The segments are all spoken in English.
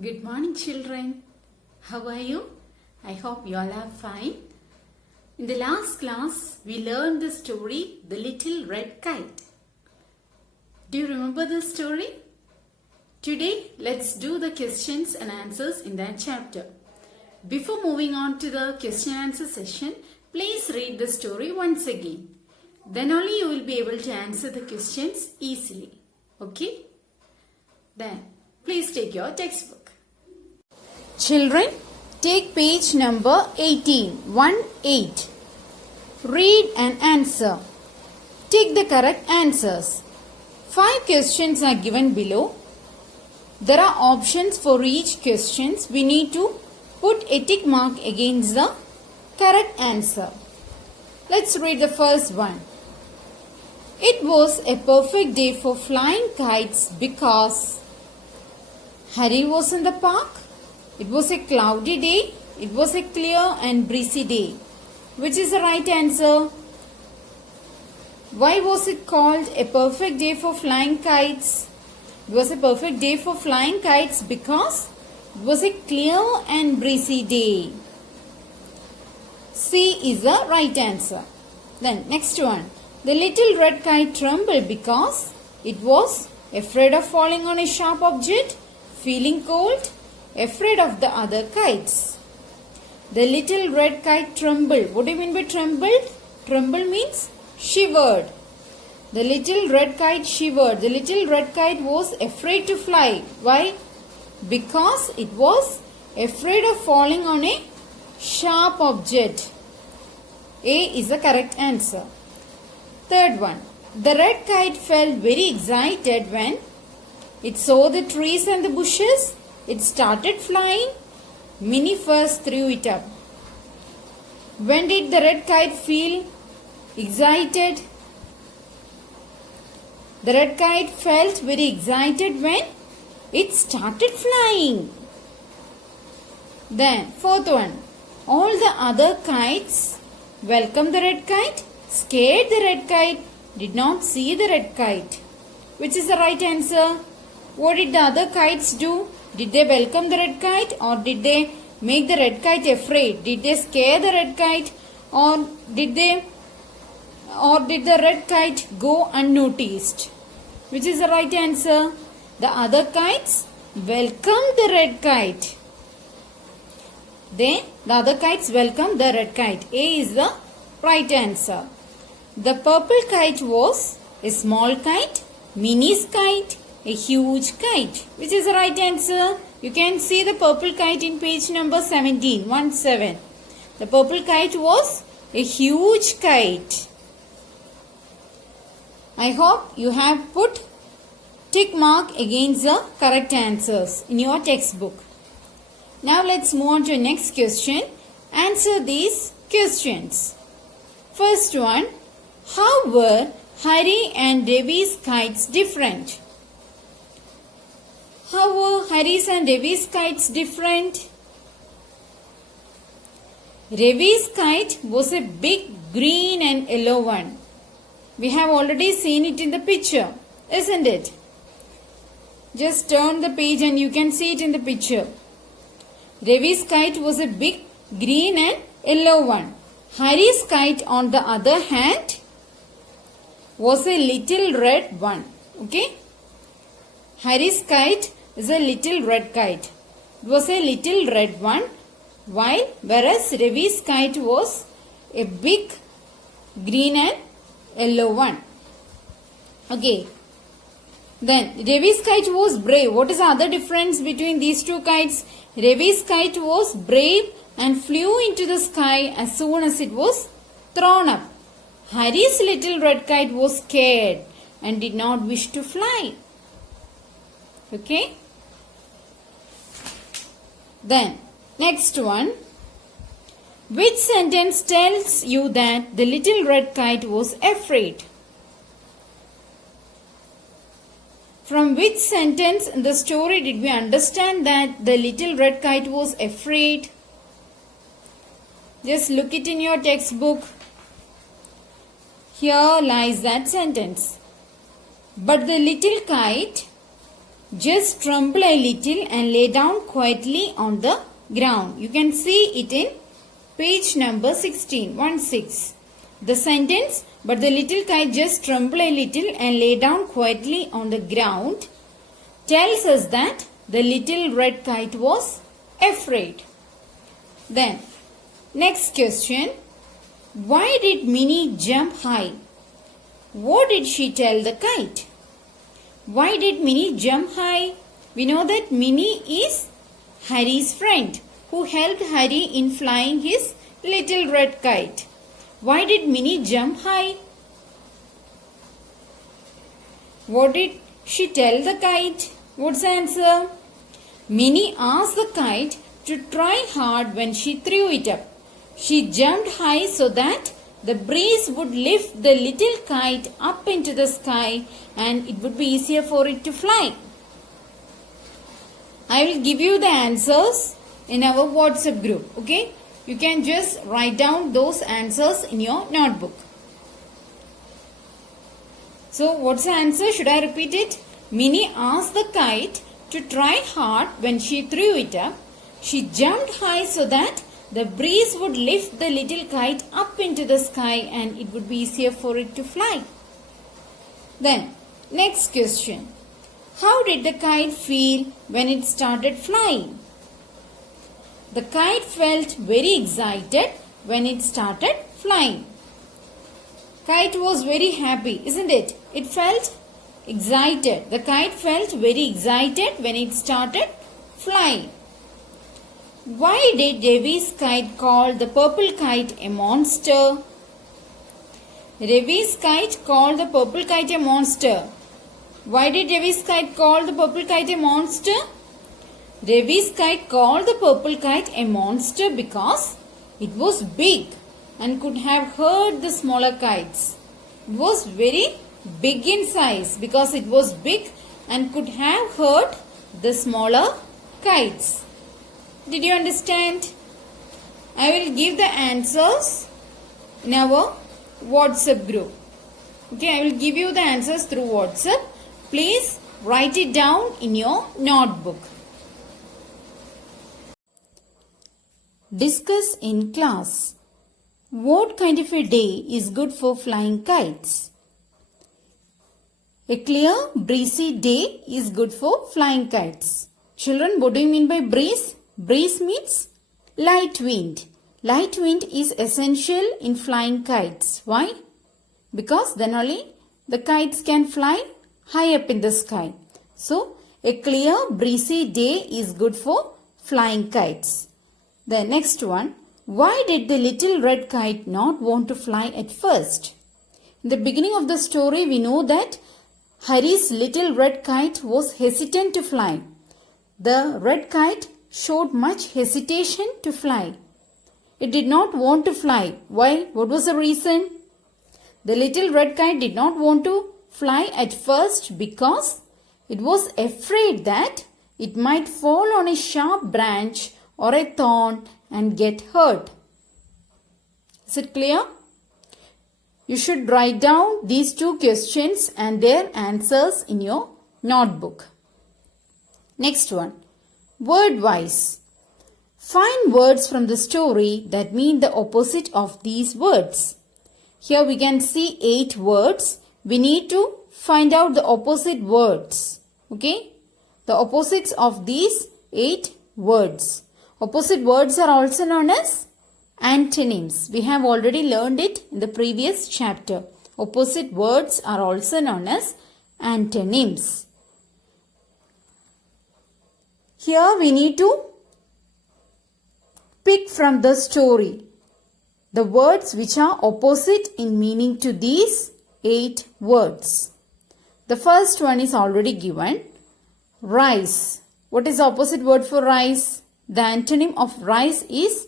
Good morning, children. How are you? I hope you all are fine. In the last class, we learned the story, The Little Red Kite. Do you remember the story? Today, let's do the questions and answers in that chapter. Before moving on to the question and answer session, please read the story once again. Then only you will be able to answer the questions easily. Okay? Then, please take your textbook. Children, take page number 18, 1-8. Read and answer. Take the correct answers. 5 questions are given below. There are options for each question. We need to put a tick mark against the correct answer. Let's read the first one. It was a perfect day for flying kites because Harry was in the park. It was a cloudy day. It was a clear and breezy day. Which is the right answer? Why was it called a perfect day for flying kites? It was a perfect day for flying kites because it was a clear and breezy day. C is the right answer. Then next one. The little red kite trembled because it was afraid of falling on a sharp object, feeling cold, afraid of the other kites. The little red kite trembled. What do you mean by trembled? Tremble means shivered. The little red kite shivered. The little red kite was afraid to fly. Why? Because it was afraid of falling on a sharp object. A is the correct answer. Third one. The red kite felt very excited when it saw the trees and the bushes. It started flying. Minnie first threw it up. When did the red kite feel excited? The red kite felt very excited when it started flying. Then, fourth one. All the other kites welcomed the red kite, scared the red kite, did not see the red kite. Which is the right answer? What did the other kites do? Did they welcome the red kite or did they make the red kite afraid? Did they scare the red kite or did the red kite go unnoticed? Which is the right answer? The other kites welcomed the red kite. The other kites welcomed the red kite. A is the right answer. The purple kite was a small kite, Minnie's kite, a huge kite. Which is the right answer? You can see the purple kite in page number 17, 1-7. The purple kite was a huge kite. I hope you have put tick mark against the correct answers in your textbook. Now let's move on to the next question. Answer these questions. First one. How were Harry and Debbie's kites different? How were Harry's and Debbie's kites different? Ravi's kite was a big green and yellow one. We have already seen it in the picture, isn't it? Just turn the page and you can see it in the picture. Ravi's kite was a big green and yellow one. Harry's kite, on the other hand, was a little red one. Okay? Harry's kite is a little red kite. It was a little red one, whereas Ravi's kite was a big green and yellow one. Okay. Then Ravi's kite was brave. What is the other difference between these two kites? Ravi's kite was brave and flew into the sky as soon as it was thrown up. Harry's little red kite was scared and did not wish to fly. Okay? Then, next one. Which sentence tells you that the little red kite was afraid? From which sentence in the story did we understand that the little red kite was afraid? Just look it in your textbook. Here lies that sentence. But the little kite just trembled a little and lay down quietly on the ground. You can see it in page number 16. The sentence, but the little kite just trembled a little and lay down quietly on the ground, tells us that the little red kite was afraid. Then, next question. Why did Minnie jump high? What did she tell the kite? Why did Minnie jump high? We know that Minnie is Harry's friend who helped Harry in flying his little red kite. Why did Minnie jump high? What did she tell the kite? What's the answer? Minnie asked the kite to try hard when she threw it up. She jumped high so that the breeze would lift the little kite up into the sky and it would be easier for it to fly. I will give you the answers in our WhatsApp group. Okay? You can just write down those answers in your notebook. So, what's the answer? Should I repeat it? Minnie asked the kite to try hard when she threw it up. She jumped high so that the breeze would lift the little kite up into the sky and it would be easier for it to fly. Then, next question. How did the kite feel when it started flying? The kite felt very excited when it started flying. Kite was very happy, isn't it? It felt excited. The kite felt very excited when it started flying. Why did Ravi's kite call the purple kite a monster? Ravi's kite called the purple kite a monster. Why did Ravi's kite call the purple kite a monster? Ravi's kite called the purple kite a monster because it was big and could have hurt the smaller kites. It was very big in size because it was big and could have hurt the smaller kites. Did you understand? I will give the answers in our WhatsApp group. Okay, I will give you the answers through WhatsApp. Please write it down in your notebook. Discuss in class. What kind of a day is good for flying kites? A clear, breezy day is good for flying kites. Children, what do you mean by breeze? Breeze means light wind. Light wind is essential in flying kites. Why? Because then only the kites can fly high up in the sky. So, a clear, breezy day is good for flying kites. The next one. Why did the little red kite not want to fly at first? In the beginning of the story, we know that Harry's little red kite was hesitant to fly. The red kite showed much hesitation to fly. It did not want to fly. Why? What was the reason? The little red kite did not want to fly at first because it was afraid that it might fall on a sharp branch or a thorn and get hurt. Is it clear? You should write down these two questions and their answers in your notebook. Next one. Word-wise. Find words from the story that mean the opposite of these words. Here we can see 8 words. We need to find out the opposite words. Okay? The opposites of these 8 words. Opposite words are also known as antonyms. We have already learned it in the previous chapter. Opposite words are also known as antonyms. Here we need to pick from the story the words which are opposite in meaning to these 8 words. The first one is already given. Rise. What is the opposite word for rise? The antonym of rise is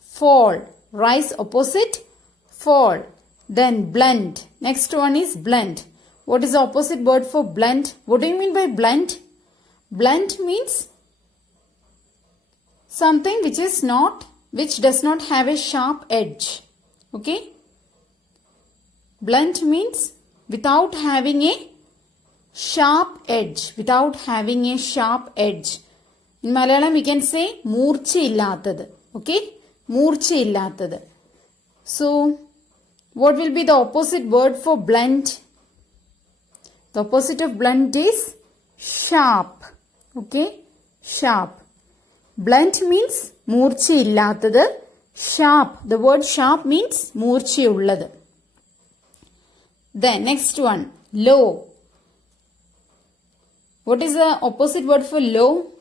fall. Rise opposite fall. Then blunt. Next one is blunt. What is the opposite word for blunt? What do you mean by blunt? Blunt means something which does not have a sharp edge. Okay? Blunt means without having a sharp edge, without having a sharp edge. In Malayalam we can say മൂർച്ചയില്ലാത്തത്. Okay? മൂർച്ചയില്ലാത്തത്. So, what will be the opposite word for blunt? The opposite of blunt is sharp. Okay? Sharp. Blunt means മൂർച്ചയില്ലാത്തത്. Sharp. The word sharp means മൂർച്ചയുള്ളത്. Then next one, low. What is the opposite word for low?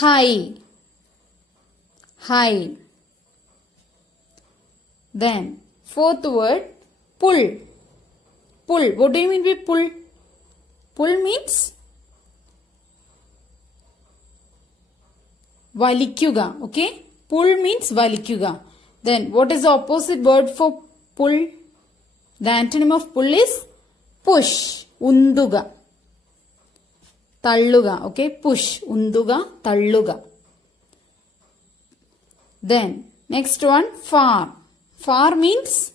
High. High. Then fourth word, pull. Pull. What do you mean by pull? Pull means വലിക്കുക. Okay? Pull means വലിക്കുക. Then what is the opposite word for pull? The antonym of pull is push. ഉന്തുക. തള്ളുക. Okay? Push. ഉന്തുക. തള്ളുക. Then next one, far. Far means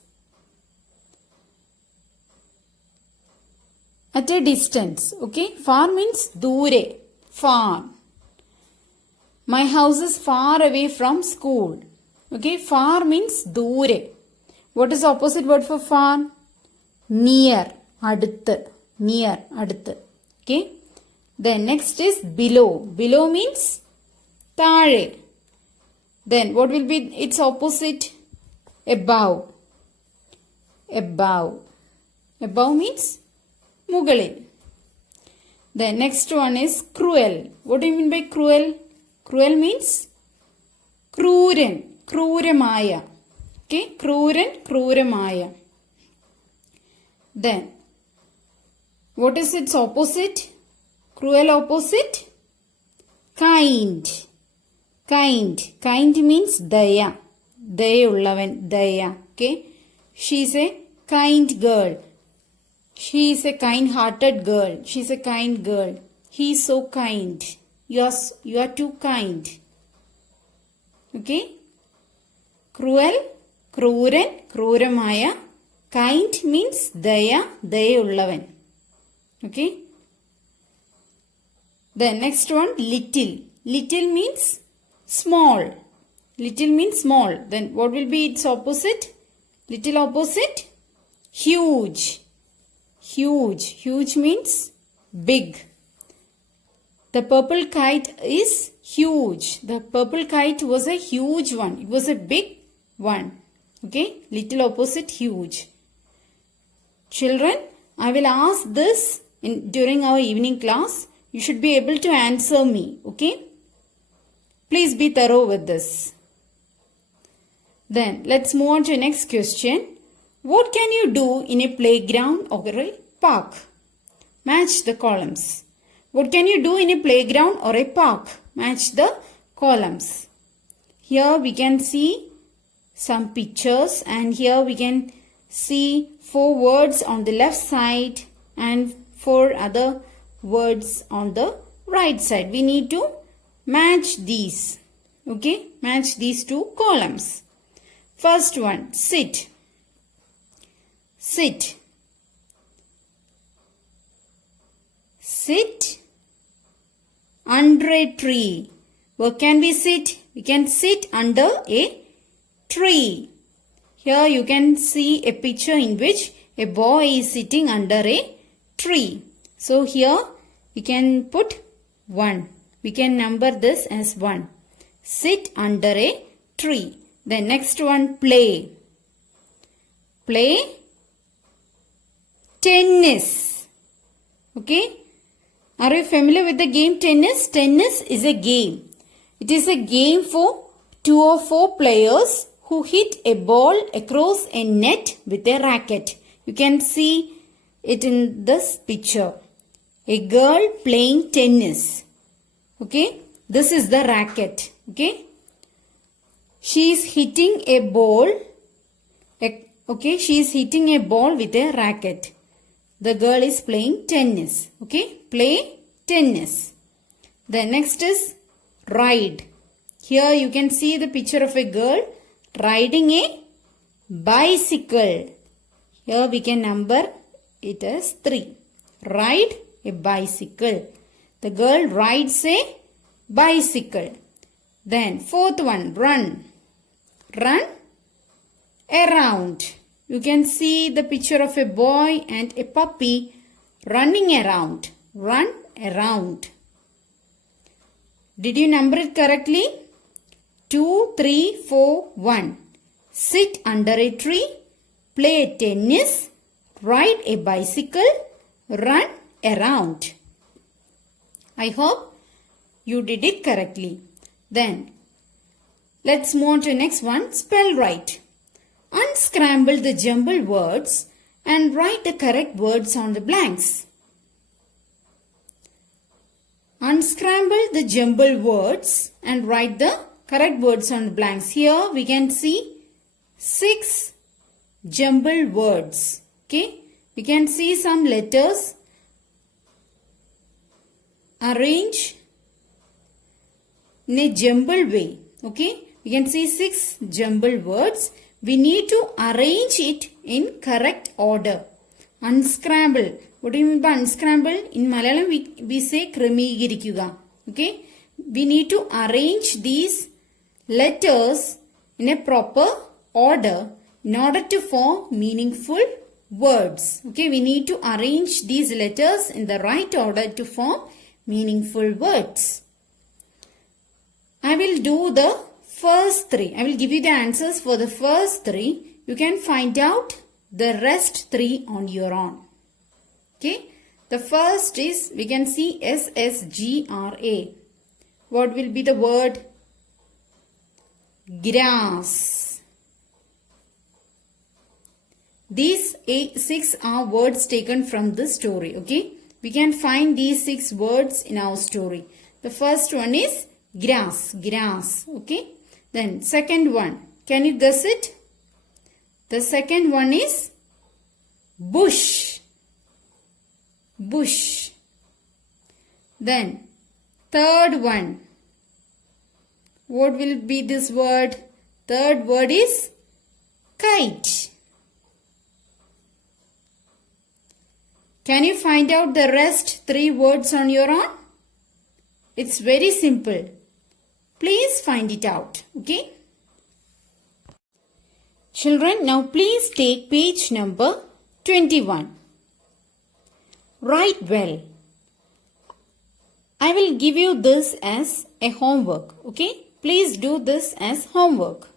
at a distance. Okay? Far means ദൂരെ. Far. My house is far away from school. Okay? Far means ദൂരെ. What is the opposite word for far? Near. അടുത്ത്. Near. അടുത്ത്. Okay? Then next is below. Below means താഴെ. Then what will be its opposite? Above. Above. Above means മുകളിൽ. Then next one is cruel. What do you mean by cruel? Cruel means ക്രൂരൻ. ക്രൂരമായ. Okay? ക്രൂരൻ. ക്രൂരമായ. Then what is its opposite? Cruel opposite? Kind. Kind. Kind means ദയ. ദയുള്ളവൻ. ദയ. Okay? She is a kind girl. She is a kind-hearted girl. She is a kind girl. He is so kind. You are too kind. Okay? Cruel, ക്രൂരൻ, ക്രൂരമായ. Kind means ദയ, ദയുള്ളവൻ. Okay? Then next one, little. Little means small. Little means small. Then what will be its opposite? Little opposite? Huge. Huge. Huge means big. The purple kite is huge. The purple kite was a huge one. It was a big one. Okay? Little opposite huge. Children, I will ask this during our evening class. You should be able to answer me. Okay? Please be thorough with this. Then let's move on to the next question. What can you do in a playground or a park? Match the columns. What can you do in a playground or a park? Match the columns. Here we can see some pictures, and here we can see 4 words on the left side and 4 other words on the right side. We need to match these. Okay? Match these 2 columns. First one, sit. Sit. Sit under a tree. Where can we sit? We can sit under a tree. Here you can see a picture in which a boy is sitting under a tree. So here we can put 1. We can number this as 1. Sit under a tree. Then next one, play. Play tennis. Okay? Are you familiar with the game tennis? Tennis is a game. It is a game for 2 or 4 players who hit a ball across a net with a racket. You can see it in this picture. A girl playing tennis. Okay? This is the racket. Okay? She is hitting a ball. Okay? She is hitting a ball with a racket. The girl is playing tennis. Okay? Play tennis. The next is ride. Here you can see the picture of a girl riding a bicycle. Here we can number it as 3. Ride a bicycle. The girl rides a bicycle. Then fourth one, run. Run around. You can see the picture of a boy and a puppy running around. Run around. Did you number it correctly? 2, 3, 4, 1. Sit under a tree, play tennis, ride a bicycle, run around. I hope you did it correctly. Then, let's move on to the next one. Spell right. Unscramble the jumbled words and write the correct words on the blanks. Unscramble the jumbled words and write the correct words on the blanks. Here we can see 6 jumbled words. Okay, we can see some letters arranged in a jumbled way. Okay, we can see 6 jumbled words. We need to arrange it in correct order. Unscramble. What do you mean by unscramble? In Malayalam we say kramigirikkuka. Okay, we need to arrange these letters in a proper order in order to form meaningful words. Okay, we need to arrange these letters in the right order to form meaningful words. I will do the first 3. I will give you the answers for the first 3. You can find out the rest 3 on your own. Okay, the first is, we can see SSGRA. What will be the word? Grass. These 6 are words taken from the story. Okay, we can find these 6 words in our story. The first one is grass. Grass. Okay, then second one, can you guess it? The second one is bush. Bush. Then third one, what will be this word? Third word is kite. Can you find out the rest 3 words on your own? It's very simple. Please find it out. Okay? Children, now please take page number 21. Write well. I will give you this as a homework. Okay? Please do this as homework.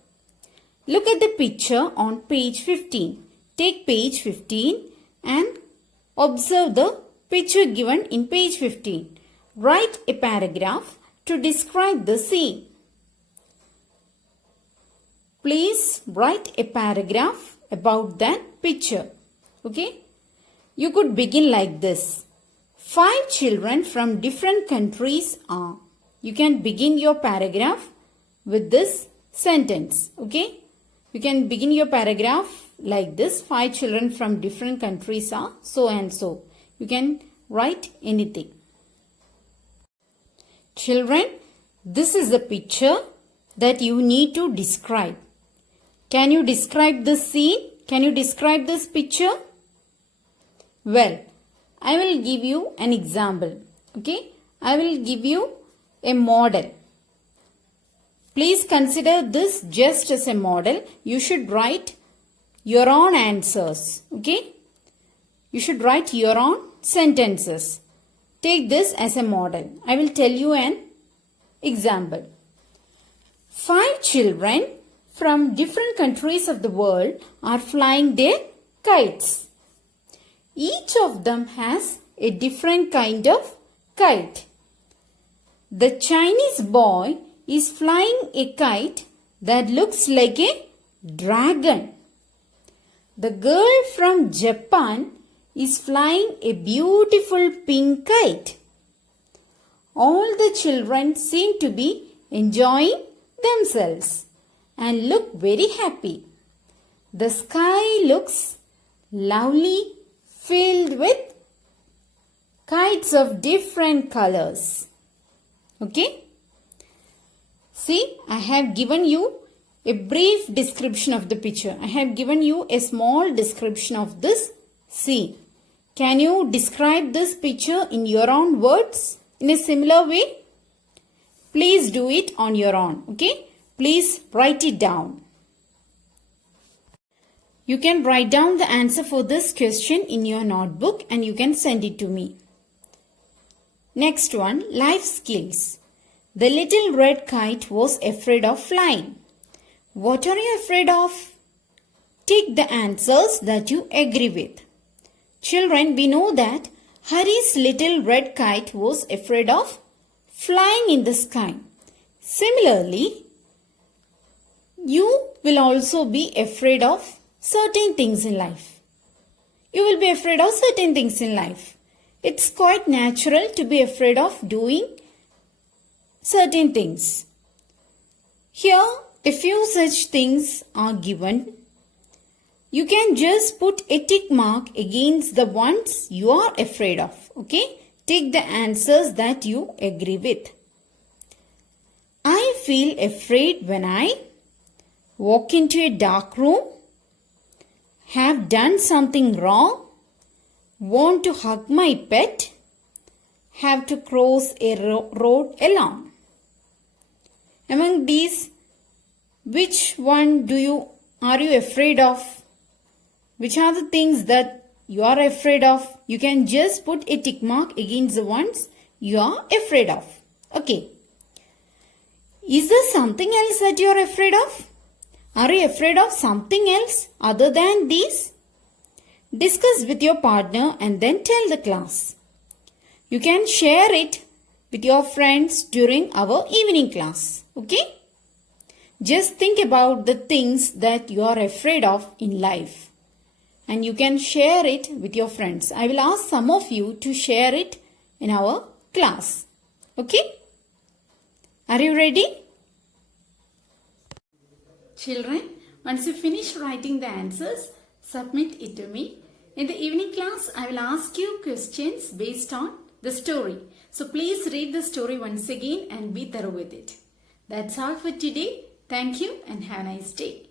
Look at the picture on page 15. Take page 15 and observe the picture given in page 15. Write a paragraph to describe the scene. Please write a paragraph about that picture. Okay? You could begin like this. 5 children from different countries are. You can begin your paragraph with this sentence. Okay? You can begin your paragraph like this. 5 children from different countries are so and so. You can write anything. Children, this is the picture that you need to describe. Can you describe this scene? Can you describe this picture? Well, I will give you an example. Okay? I will give you a model. Please consider this just as a model. You should write your own answers. Okay? You should write your own sentences. Take this as a model. I will tell you an example. 5 children from different countries of the world are flying their kites. Each of them has a different kind of kite. The Chinese boy is flying a kite that looks like a dragon. The girl from Japan is flying a beautiful pink kite. All the children seem to be enjoying themselves and look very happy. The sky looks lovely, filled with kites of different colors. Okay? See, I have given you a brief description of the picture. I have given you a small description of this scene. Can you describe this picture in your own words in a similar way? Please do it on your own. Okay? Please write it down. You can write down the answer for this question in your notebook and you can send it to me. Next one, life skills. The little red kite was afraid of flying. What are you afraid of? Tick the answers that you agree with. Children, we know that Hari's little red kite was afraid of flying in the sky. Similarly, you will also be afraid of certain things in life. You will be afraid of certain things in life. It's quite natural to be afraid of doing certain things. Here, a few such things are given. You can just put a tick mark against the ones you are afraid of. Okay? Take the answers that you agree with. I feel afraid when I walk into a dark room, have done something wrong, want to hug my pet, have to cross a road alone. Among these, which one are you afraid of? Which are the things that you are afraid of? You can just put a tick mark against the ones you are afraid of. Okay. Is there something else that you are afraid of? Are you afraid of something else other than these? Discuss with your partner and then tell the class. You can share it with your friends during our evening class. Okay? Just think about the things that you are afraid of in life. And you can share it with your friends. I will ask some of you to share it in our class. Okay? Are you ready? Children, once you finish writing the answers, submit it to me. In the evening class, I will ask you questions based on the story. So please read the story once again and be thorough with it. That's all for today. Thank you and have a nice day.